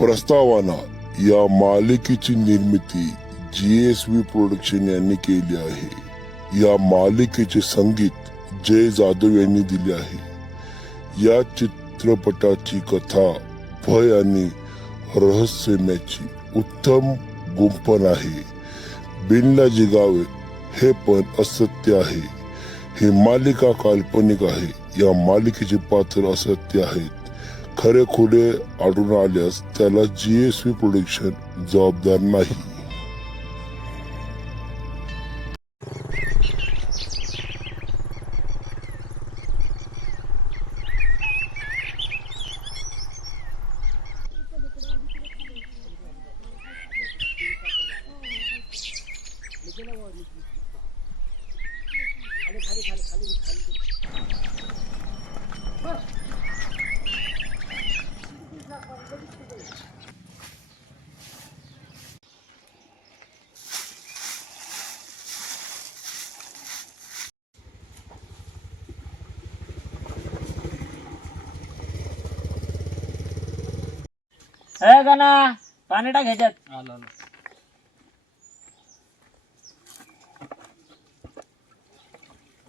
प्रस्तावना या मालिकेची निर्मिती GSV प्रोडक्शन यांनी केली आहे। या मालिकेचे संगीत जय जाधव यांनी दिले आहे। या चित्रपटाची कथा भय आणि रहस्यमयाची उत्तम गुंफण आहे। बिनला जिगावे हे पण असत्य आहे। ही मालिका काल्पनिक आहे। या मालिकेचे पात्र असत्य आहेत। खरे खोटे आढळून आल्यास त्याला GSV प्रोडक्शन जबाबदार नाही। गाना पाणी टाक ह्याच्यात.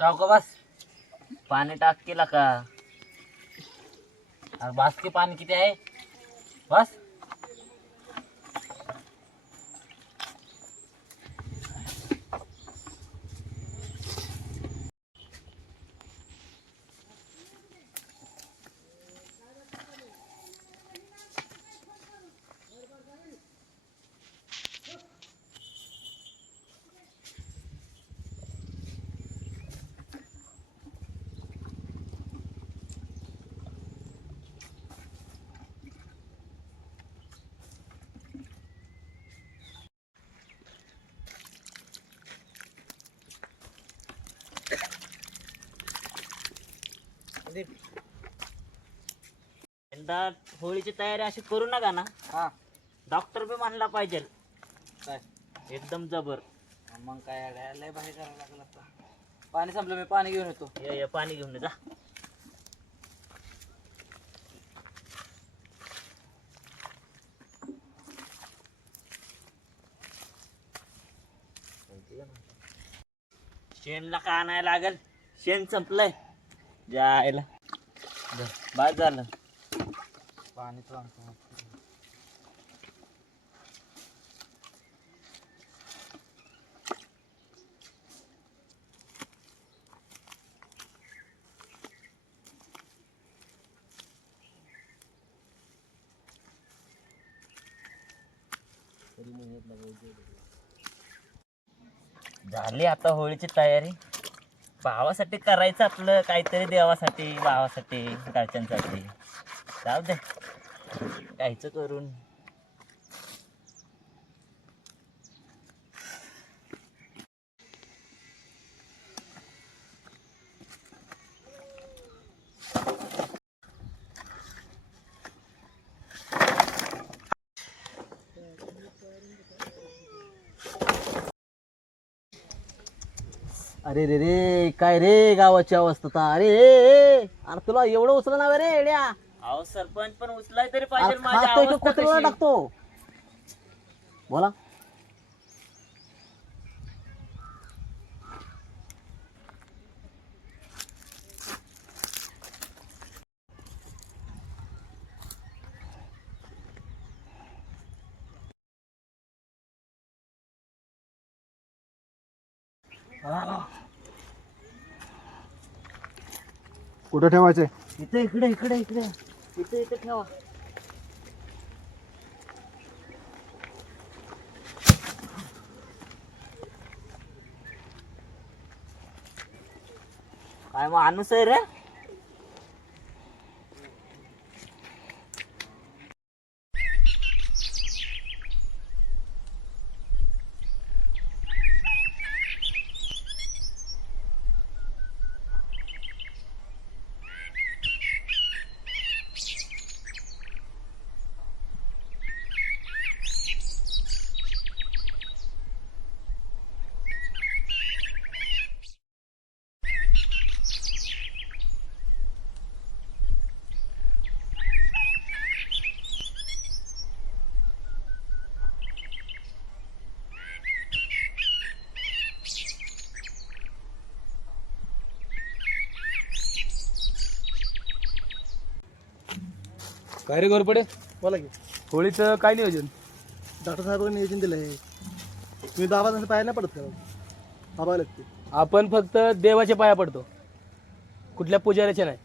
टाक का बस पाणी टाक केला का? अरे बस की पाणी किती आहे बस. यंदा होळीची तयारी अशी करू नका ना. हा डॉक्टर बी म्हणला पाहिजे काय एकदम जबर. मग काय लय बाहेर करायला लागलं आता. पाणी संपलं, मी पाणी घेऊन येतो. ये पाणी घेऊन ये जा. शेणला का आणायला लागल? शेण संपलंय जायला. बाद झालं. पाणी तो आणतो. झाली आता होळीची तयारी. भावासाठी करायचं आपलं काहीतरी, देवासाठी, भावासाठी, घरच्यांसाठी. जाऊ दे काहीच करून. अरे रे रे, काय रे गावाची अवस्था. अरे अरे तुला एवढं उचलं ना रे येड्या. अहो सरपंच पण उचलाय तरी पाहिजे. माझी खास तो अवस्था कुत्र्याला कशी? टाकतो. बोला. कुठं ठेवायचे? इथे इकडे इकडे इकडे इथे इथे ठेवा. काय माणूस आहे रे. काय रे गोरपडे, बोला की होळीचं काय नियोजन? डॉक्टर साहेबांनी नियोजन दिलं आहे. तुम्ही बाबा तसं पाहायला नाही पडत का बाबा लागते. आपण फक्त देवाच्या पाया पडतो, कुठल्या पुजाऱ्याच्या नाही.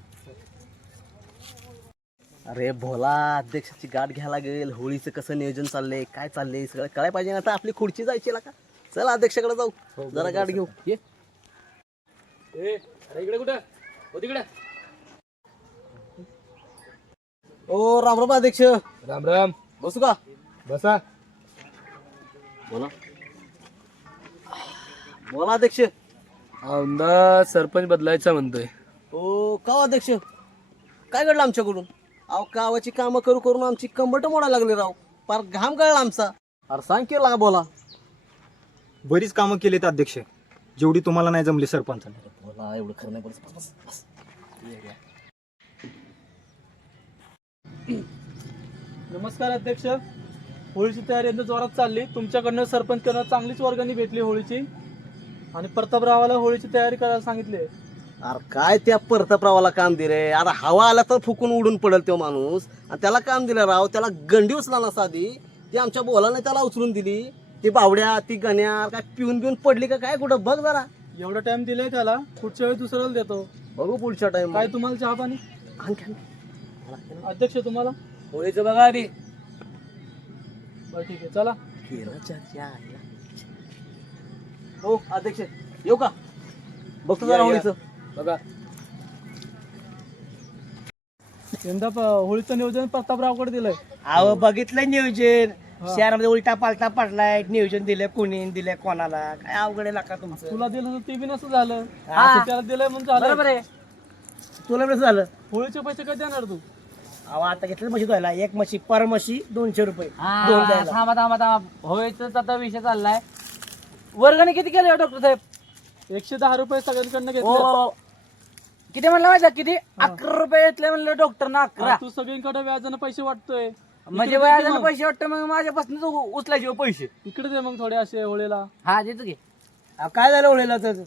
अरे भोला, अध्यक्षाची गाठ घ्यायला लागेल. होळीचं कसं नियोजन चाललंय, काय चाललंय सगळं कळायला पाहिजे ना. आता आपली खुर्ची जायची का. चला अध्यक्षाकडे जाऊ, जरा गाठ घेऊ. ये अरे इकडे कुठं हो, तिकडे. ओ राम राम अध्यक्ष. राम राम. बसू का? बसा. बोला बोला अध्यक्ष. आमदार सरपंच बदलायचा म्हणतोय. ओ का अध्यक्ष, काय घडलं आमच्याकडून? अहो गावाची कामं करू करून आमची कंबट मोडायला लागली राव. पार घाम गळला आमचा. अरे सांग केला का बोला. बरीच कामं केलीत अध्यक्ष, जेवढी तुम्हाला नाही जमली सरपंचाने. बोला एवढं खरं नाही. बस बस बस. नमस्कार अध्यक्ष. होळीची तयारी यंदा जोरात चालली. तुमच्याकडनं सरपंच करणं चांगलीच वर्गणी भेटली होळीची, आणि प्रतापरावाला होळीची तयारी करायला सांगितली. अरे काय त्या परतप्रावाला काम दिले. अरे हवा आला तर फुकून उडून पडेल तो माणूस, आणि त्याला काम दिलं राव. त्याला गंडी उचला ना साधी, ती आमच्या बोलाने त्याला उचलून दिली. ती बावड्या, ती गण्या काय पिऊन पिऊन पडली का काय कुठं बघ जरा. एवढा टाइम दिलाय त्याला, पुढच्या वेळी दुसऱ्याला देतो. बघू पुढच्या टाइम. काय तुम्हाला चहा पाणी? आणखी अध्यक्ष तुम्हाला? होळीचं बघा आधी. बरं ठीक आहे, चला. हो अध्यक्ष येऊ का? बघतो जरा होळीचं. बघा. यंदा होळीचं नियोजन प्रतापरावकडे दिलंय. अहो बघितलं नियोजन, शहरामध्ये उलटा पालटा पडलाय. नियोजन दिलंय, कोणी दिलंय कोणाला, काय अवघड आहे का तुमचं? तुला दिलं तर ते बी नसं झालं. हा. असं त्याला दिलंय म्हणून झालं. बरोबर आहे. तुला कसं झालं? होळीचे पैसे कधी देणार तू? अहो आता घेतलं म्हशी धुवायला, एक म्हशी पर म्हशी 200 रुपये. दोन द्यायला. थांबा थांबा थांबा, होळीचा आता विषय चाललाय. वर्गणी किती केली डॉक्टर साहेब? 110 रुपये सगळ्यांकडनं घेतले. हो, किती म्हणलं माहिती किती? 11 रुपये घेतले म्हणलं डॉक्टर ना. 11. तू सगळीकडे व्याजानं पैसे वाटतोय. म्हणजे इकडे दे व्याजानं मग. पैसे वाटतं, मग माझ्यापासून तू उचलायचे हो पैसे. इकडे दे मग थोडे असे होळीला. हा देतो की. अहो, काय झालं होळीला तर?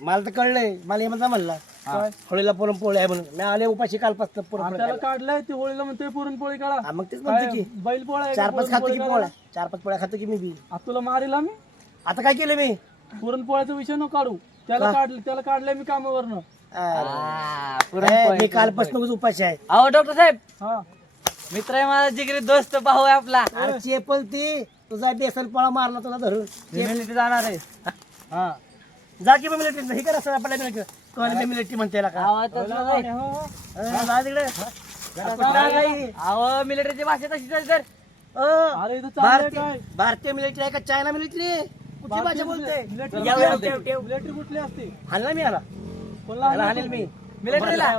मला तर कळलंय. मला हे म्हणला काय? होळीला पुरणपोळी आहे म्हणून. मी आले उपाशी कालपासून आणि पुरणपोळी त्याला खायला. काढलंय ते होळीला म्हणते पुरणपोळी काढा. हा, मग तेच म्हणते की बैल पोळा 4-5 खातो की पोळ्या, 4-5 पोळ्या खातो की मी बी. तुला मारेल आम्ही. आता काय केलं मी? पुरणपोळ्याचा विषय न काढू. त्याला काढलंय मी कामावरनं. मी कालपासून उपाशी आहे. अहो डॉक्टर साहेब, हा मित्र आहे माझा, जिगरी दोस्त भाऊ आहे आपला. अरे चेपल ती तुझा बेसन पळा मारला तुला धरून. मिलिटरी जाणार आहे. हा जा की मिलिटरी. हे करा सर आपल्या मिलिटरी. कोणी मिलिटरी म्हणते का? अहो, तसं नाही. जा तिकडे. अहो मिलिटरीची भाषा तशी चालते तर. अरे इथं चाललंय काय? भारतीय मिलिटरी आहे का चायना मिलिटरी? कुठली भाषा बोलते? मिलिटरी मिलिटरी कुठली असते? हाणला मी याला. कोणला याला म्हणजे हाणेल मी. मिलिटरीला?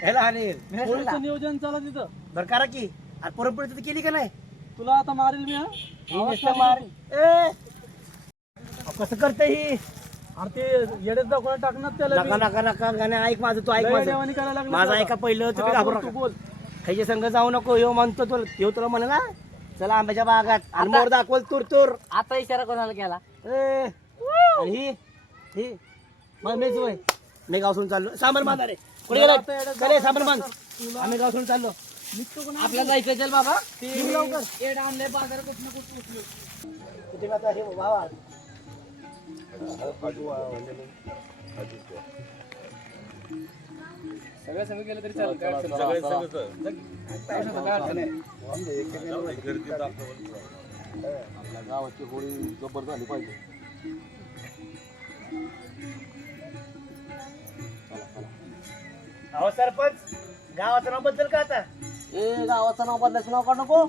ह्याला हाणेल. होळीचं नियोजन चालत तिथं. बरं करा की. आणि पुरणपोळी तर केली का नाही? तुला आता मारेल मी. हा आवाज नुसतं मार. काढ. ए! कसं करते ही? अरे ते येड्यात दाखवून टाकणार त्याला नका बी. नका नका गाणे ऐक माझं. तू ऐक लय माझं. देवानी करायला लागलं माझं त्याला. ऐका पहिलं. तुम्ही हा, घाबरू बोल, तू नका. बोल. ह्याच्या संग जाऊ नको. ह्यो म्हणतो तुला. ह्यो तुला म्हणे ना चला आंब्याच्या बागात. आणि मोर दाखवल तूर तूर. आता इशारा कोणाला केला? ए, आणि ही मग मीच होय. मी गाव सोडून चाललो. सामान बांधा रे. कुठे गेला? चले सामान बांध. आम्ही गाव सोडून चाललो. आपल्या जायचं चल बाबा. निघ लवकर. येड आणलंय बाजारात कुठं कुठं उचलून. किती आता हे भावा. सगळं सगळं केलं तरी चालेल. काय अडचण नाही. काय अडचण नाही. आपल्या गावाची होळी जबर झाली पाहिजे. अहो सरपंच गावाचं नाव बदल का आता? गावाचं नाव बदलायचं नाव काढ नको.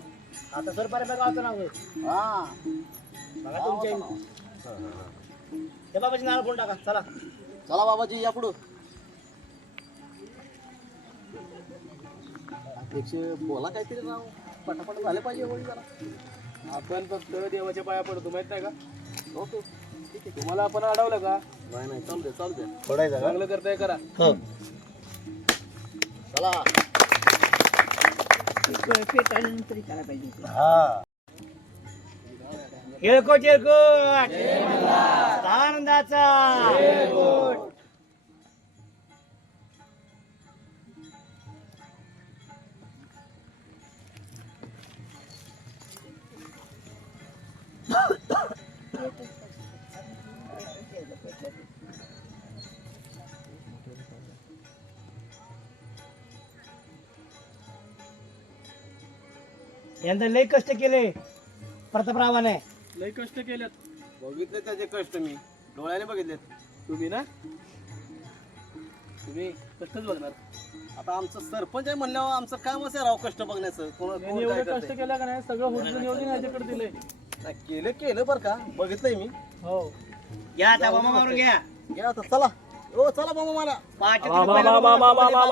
आता सरपंच गावाचं नाव आहे. हा बघा तुमच्या हे बाबाची नाव फोन टाका. चला चला बाबाजी या पुढं. अध्यक्ष बोला काहीतरी राव. पटापट झाले पाहिजे होळी जरा. आपण फक्त देवाच्या पाया पडतो, माहित नाही का? ओके ठीक आहे. तुम्हाला आपण अडवलं का? नाही नाही चालू द्या चालू द्या. फोडायचा चांगलं करताय करा. चला येळकोट येळकोट आनंदाचा यंदा लय कष्ट केले प्रतापरावाने. लय कष्ट केलेत बघितले त्याचे कष्ट मी डोळ्याने बघितलेत. तुम्ही ना, तुम्ही कष्टच बघणार. आता आमचं सरपंच आहे म्हणल्यावर आमचं कामच आहे राव कष्ट बघण्याचं. त्यांनी एवढे कष्ट केलं का नाही, सगळं होतं नियोजन ह्याच्याकडे दिलंय. केलं बरं का, बघितलंय मी. हो या आता मामा मारून घ्या. या आता चला. हो चला मामा मला. पाहाटे तुम्ही पहिला मामा मारून घ्या.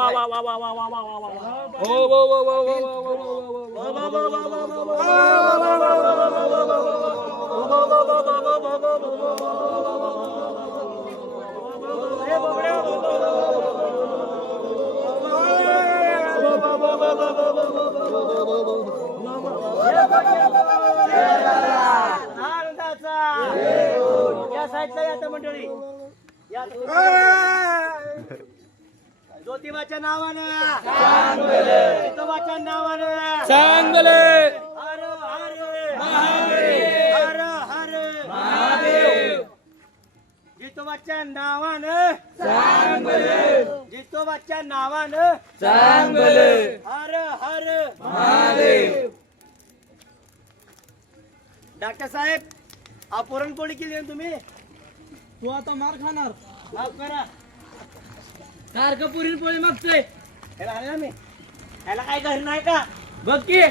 आनंदाचा या साईडला या आता मंडळी. या ज्योतिबाच्या नावानं, विठोबाच्या नावानं, हर हर हर हर महादेव. जितोबाच्या नावानं, जितोबाच्या नावानं, हर हर महादेव. डॉक्टर साहेब, पुरणपोळी केली ना तुम्ही? तू आता मार खाणार. माफ करा. सारखं पुरणपोळी मागतोय. ह्याला आले ना मी. ह्याला काय घरी नाही का? बघ की.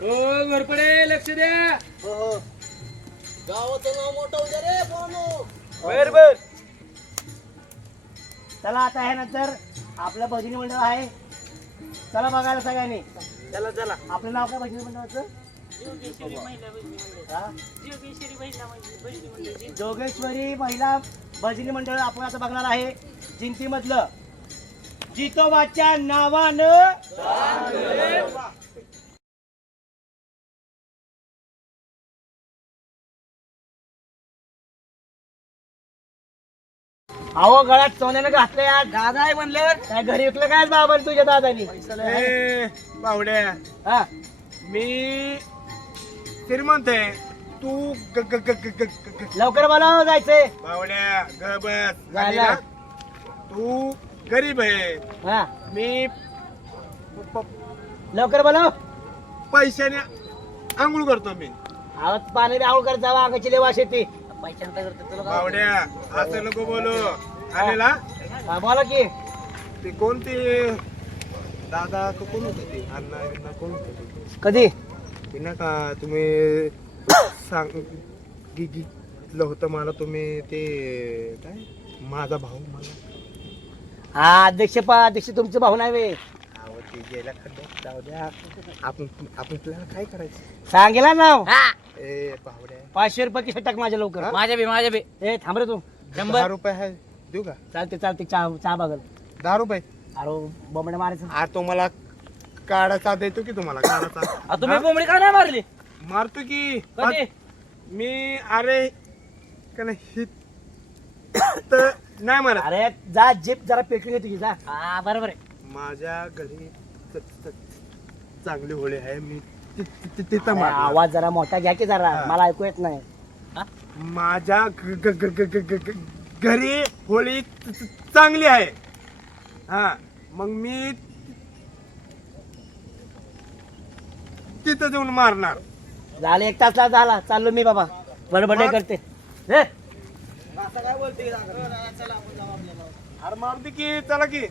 हो घरपडे लक्ष द्या. हो गावाचं नाव मोठं होऊ दे रे पोरांनो. बर चला आता ह्यानंतर आपलं भजनी मंडळ आहे. चला बघायला सगळ्यांनी. चला चला. आपलं नाव काय भजनी मंडळाचं? हा? जोगेश्वरी महिला भजनी मंडळ आपण आता बघणार आहे. जिंती मधलं जितोबाच्या नावानं. अहो गळ्यात सोन्यानं घातलं यार. दादा आहे म्हणल्यावर काय घरी विकलं काय बाबा तुझ्या दादानी? बावड्या, हा मी श्रीमंत आहे, तू लवकर बोलाव जायचंय. बावड्या ग बस. झालं. तू गरीब आहे, हा मी लवकर बोलाव. पैशाने आंघोळ करतो मी. आवाज पाणी आऊळ करत जावा, अंगाची लेवाश येते. बावड्या असं नको बोलू. आलेला हा, बोला की. ते कोणते दादा कोण होते ते अण्णा कोण होते कधी ते ना का तुम्ही सांगितलं होतं मला तुम्ही ते काय माझा भाऊ मला. हा अध्यक्ष अध्यक्ष तुमचे भाऊ नाही वे. अहो, ते गेल्या खड्ड्यात जाऊ द्या. आपण आपल्याला काय करायचं? सांगेला नाव. ए बावड्या, 500 रुपये की टाक माझ्या लवकर. माझ्या बी ए थांब रे तू. 10 रुपये आहे देऊ का? चालते चहा बघल. 10 रुपये. अरे बोंबडे मारायचं. आ तुम्हाला काढाचा देतो की तुम्हाला काढाचा? तुम्ही बोंबडी का नाही मारली? मारतो की. कधी? मी अरे का नाही तर नाही मारत. अरे जा जीप जरा पेटून घे तुझी. जा. हा बरोबर आहे. माझ्या घरी चांगली होळी आहे, मी तिथं अरे, मारणार. आवाज जरा मोठा घ्या की जरा. हा. मला ऐकू येत नाही. माझ्या घरी होळी चांगली आहे. हा मग मी तिथं जाऊन मारणार. झाले 1 तास झाला. चाललो मी बाबा. बडबडे करते. हे काय बोलते? अरे मारते की. चला की.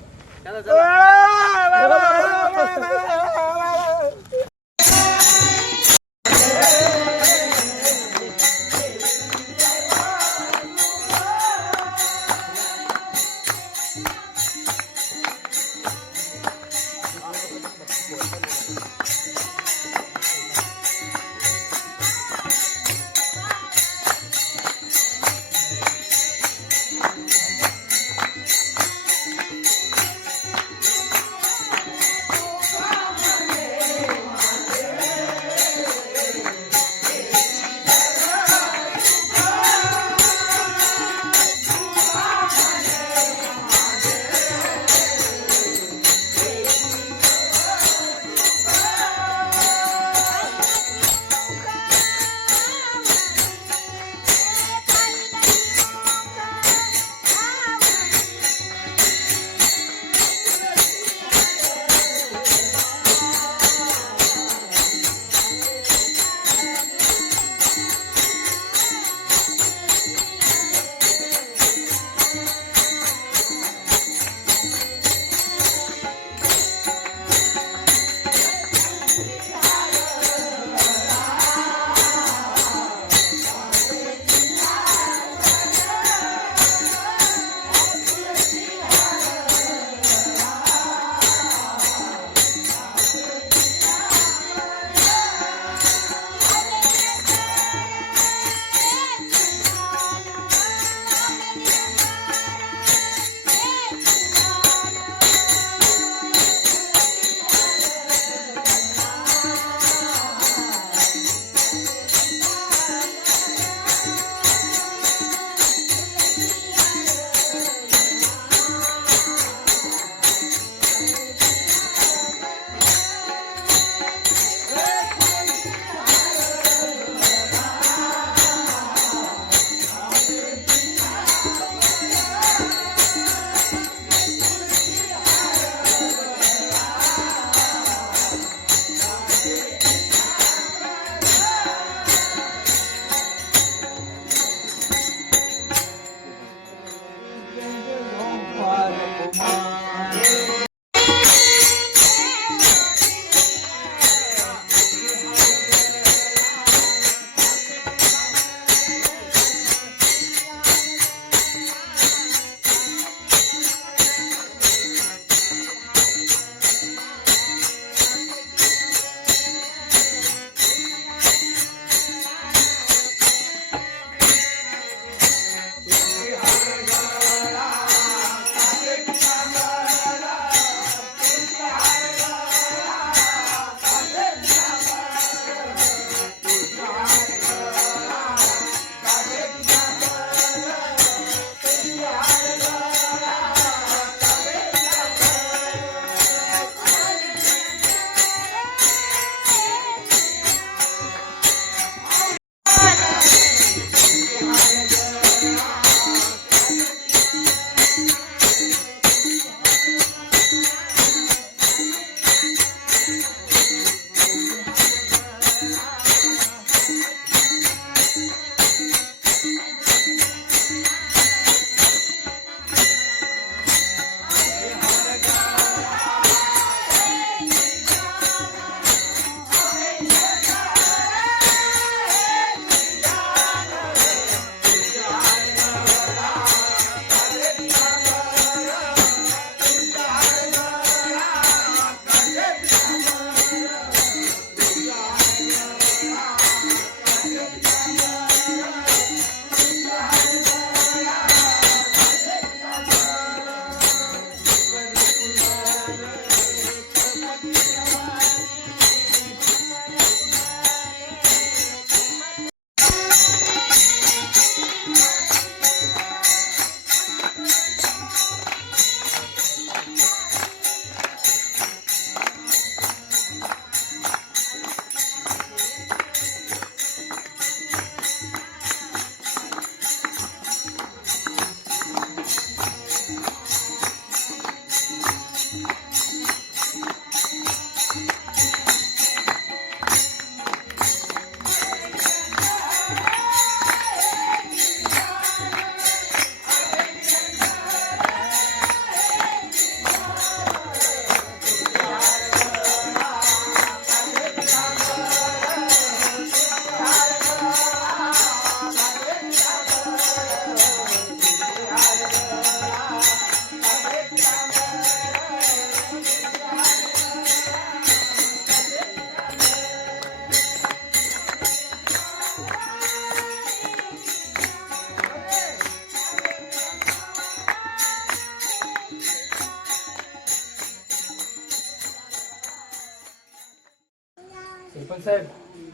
सरपंच साहेब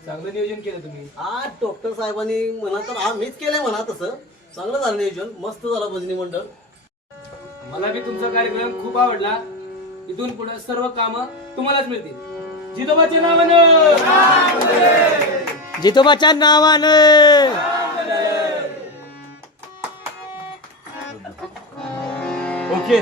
चांगलं नियोजन केलं तुम्ही. हा डॉक्टर साहेबांनी म्हणा तर हा मीच केलंय म्हणा तसं. चांगलं झालं नियोजन, मस्त झालं भजनी मंडळ. मला बी तुमचा कार्यक्रम खूप आवडला. इथून पुढे सर्व कामं तुम्हालाच मिळतील. जितोबाच्या नावानं, जितोबाच्या नावानं. ओके